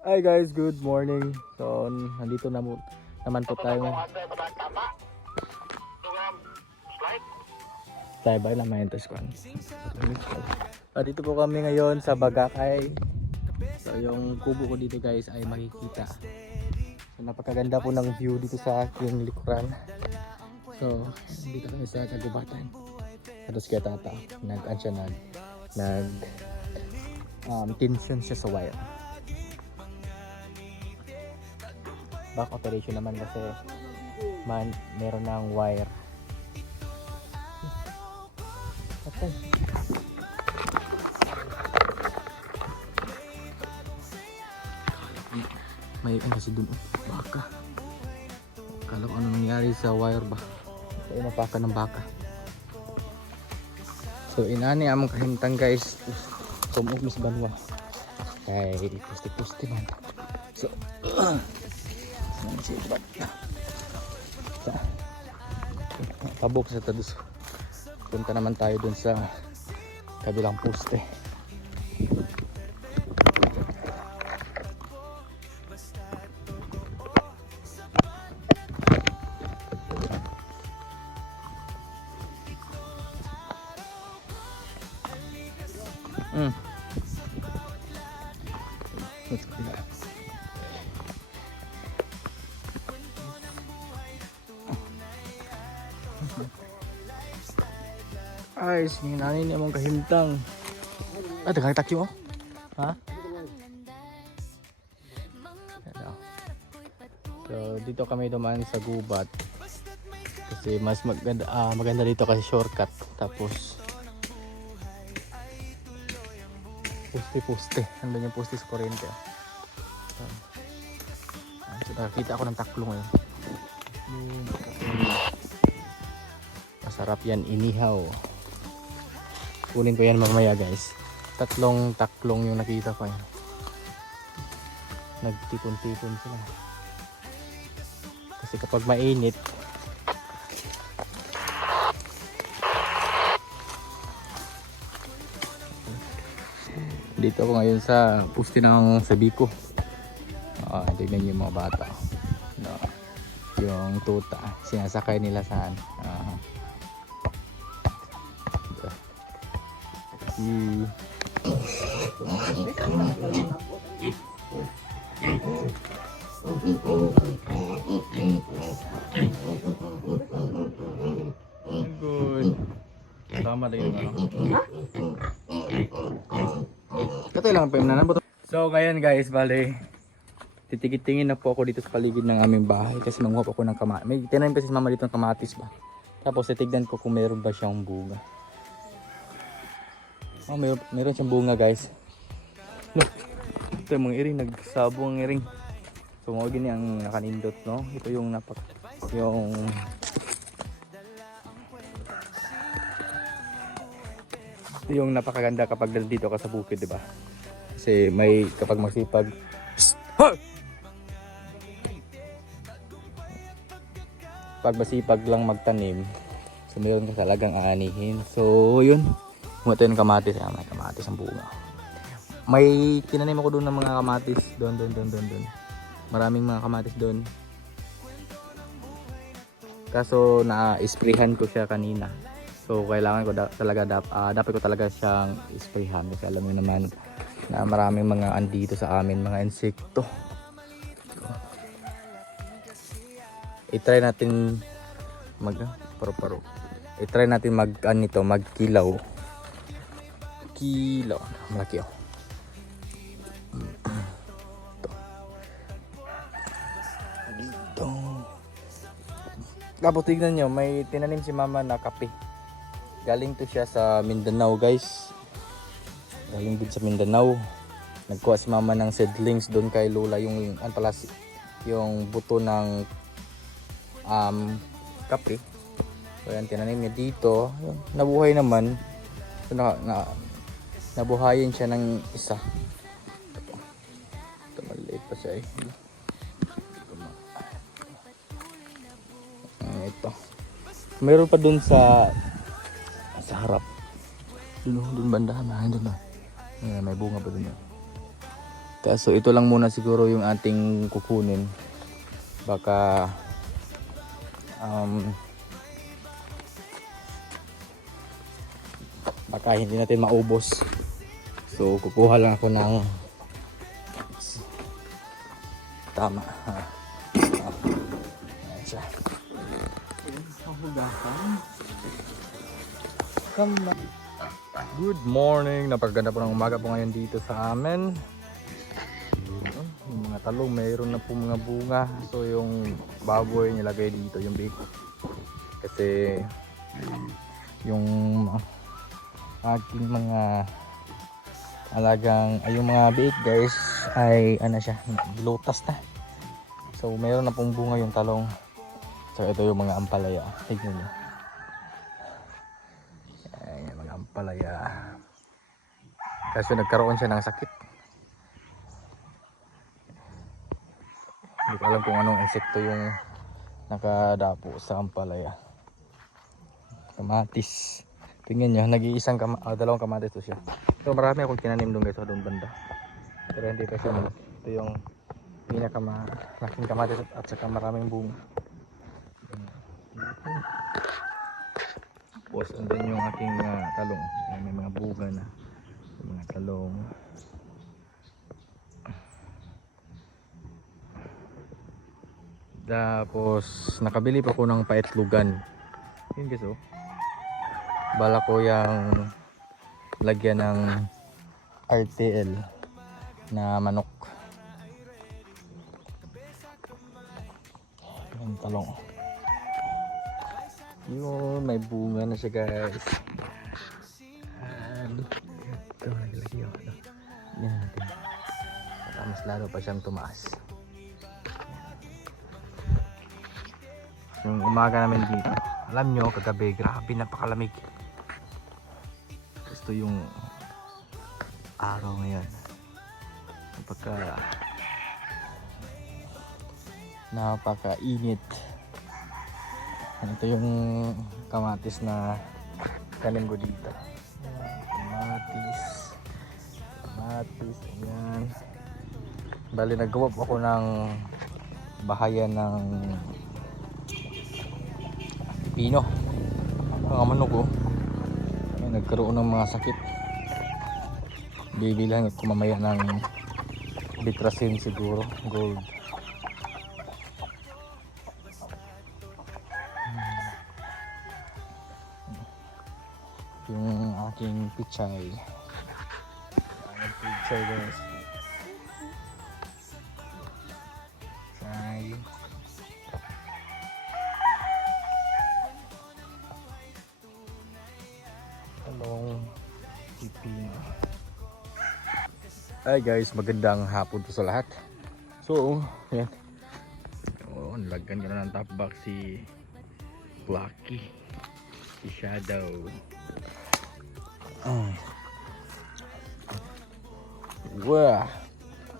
Hi guys, good morning. So, nandito naman po tayo. Tayo ba na may entes kwan? Dito po kami ngayon sa Bagakay. So, yung kubo ko dito guys ay makikita. So, napakaganda po ng view dito sa aking likuran. So, dito kami sa kagubatan. Tapos kaya tata, tension siya sa wire. Back operation naman kasi meron ng wire. Okay. May ano kasi dun, baka. Kala ko ano nangyari sa wire ba? Ay napaka ng baka. So inani among kahimtang guys. Sumumis banwa. Kay pusti-pusti man. So pabok sa tados. Punta naman tayo dun sa kabilang poste. Ay, sininanin niya mong kahintang. Dagang takyo mo? Ha? So, dito kami dumaan sa gubat. Kasi mas maganda dito kasi shortcut. Tapos, poste. Andun yung poste sa kuryente. So, nakakita ako ng taklo ngayon. Masarap yan inihaw. Kunin ko yan mamaya guys. Tatlong taklong yung nakita ko yan. Nagtipon-tipon sila. Kasi kapag mainit, dito ako ngayon sa puste ng Sabico. Tignan niyo yung mga bata. No, yung tuta, sinasakay nila saan? Good. Tama din yung ano. Katay lang pa yung nanan. So ngayon guys, bale titigit-tingin na po ako dito sa paligid ng aming bahay kasi manguha po ako ng kamatis. May tinanim kasi si mama dito ng kamatis ba. Tapos titignan ko kung meron ba siyang bunga. Meron siyang bunga guys. Look, ito yung mga iring, nagsabo ang iring. So mga gini ang nakanindot, no? Ito yung yung napakaganda kapag dito ka sa bukid, di ba? Kasi may kapag magsipag, pag masipag lang magtanim, so meron ka talagang aanihin. So yun, mga tayo ng kamatis. May kamatis ang bunga. May tinanim ako doon ng mga kamatis. Doon. Maraming mga kamatis doon. Kaso na-sprayhan ko siya kanina. So kailangan ko dapat ko talaga siyang sprayhan. Kasi alam mo naman na maraming mga andito sa amin, mga insekto. I-try natin magkilaw. Malaki oh. Dito. Tapos tignan nyo, may tinanim si mama na kape. Galing to siya sa Mindanao guys. Galing din sa Mindanao. Nagkuha si mama ng seedlings doon kay Lola, yung buto ng kape. So yan, tinanim niya dito. Nabuhay naman. So, nabuhayin siya ng isa. Ito maliit pa siya eh. Ito. Meron pa dun sa harap. Dun banda. May bunga pa dun. Kaso ito lang muna siguro yung ating kukunin. Baka baka hindi natin maubos. So kukuha lang ako ng tama. Ayan siya. Good morning. Napaganda po ng umaga po ngayon dito sa amin. Yung mga talong mayroon na po mga bunga. So yung baboy nilagay dito yung biko. Kasi yung aking mga alagang ay yung mga bait guys ay ano siya, lotas na. So mayroon na pong bunga yung talong. So ito yung mga ampalaya. Tignan niyo. Ayan, mga ampalaya. Kasi nagkaroon siya ng sakit. Hindi ko alam kung anong insekto yung nakadapo sa ampalaya. Kamatis. Tingnan nyo, nag-iisang dalawang kamatis to siya. So marami akong tinanim doon guys, doon banda. Pero hindi pa siya malaki. Ito yung pinakamalaking kamatis at saka maraming bunga. Tapos andun yung aking talong. May mga bunga na. Yung mga talong. Tapos nakabili pa ko ng paitlugan. Yun guys oh. Bala ko yung lagyan ng RTL na manok. Yung talong. Yun, may bunga na siya guys. Ito, naglagay ako. Yan natin. Para mas lalo pa siyang tumaas. Yung umaga namin dito. Alam nyo, kagabi, grabe napakalamig. Gusto yung araw ngayon. Napaka-init. Ito yung kamatis na tanim ko dito. Kamatis, ayan. Bali, nagawa po ako ng bahayan ng pino. Ang manok ko. Nagkaroon ng mga sakit. Bibilang ko mamaya ng Bitrasin siguro, gold. Yung aking pichay. Ang pichay guys. Pichay. Talong. Pipino. Hi guys, magandang hapon po sa lahat. So, yan. Oh, nilagyan ko na ng top box si Blacky. Si Shadow. Wah.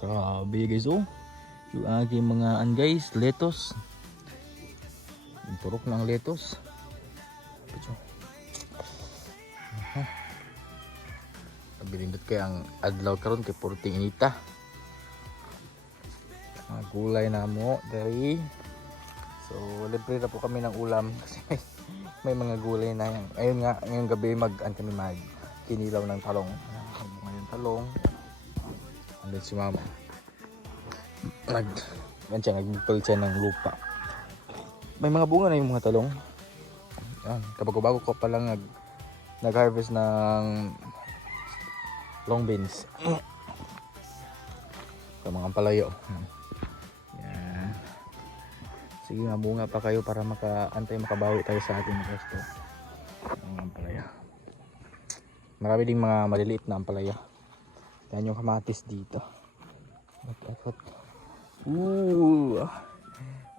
Grabe guys oh. Yung aking mga guys, lettuce. Yung turok ng lettuce. Bilindot kaya ang adlaw karon kay porting inita. Mga gulay na mo dari. So libre na po kami ng ulam kasi may mga gulay na yan. Ayun nga, ngayong gabi kami mag kinilaw ng talong. Ngayon talong. Andun si mama. Nagpul siya ng lupa. May mga bunga na yung mga talong. Yan, kapag bago ko pa lang nag-harvest ng long beans. Ito mga palayo. Yan. Sige nga, bunga pa kayo para makabawi tayo sa ating resto. Mga ampalaya. Marami ding mga maliliit na ampalaya. Yan yung kamatis dito.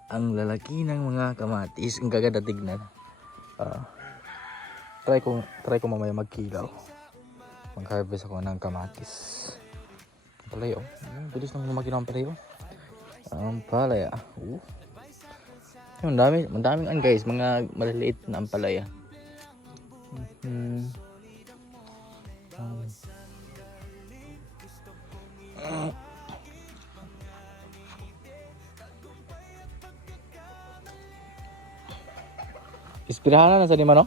Ang lalaki ng mga kamatis. Ang gaganda tignan. Try ko mamaya magkilaw. Mag-harvest ako ng kamatis. Ampalaya. Bilis nang lumaki ng ampalaya. Ampalaya. Ang daming guys, mga maliliit na ampalaya. Ispirahan na sa di man no?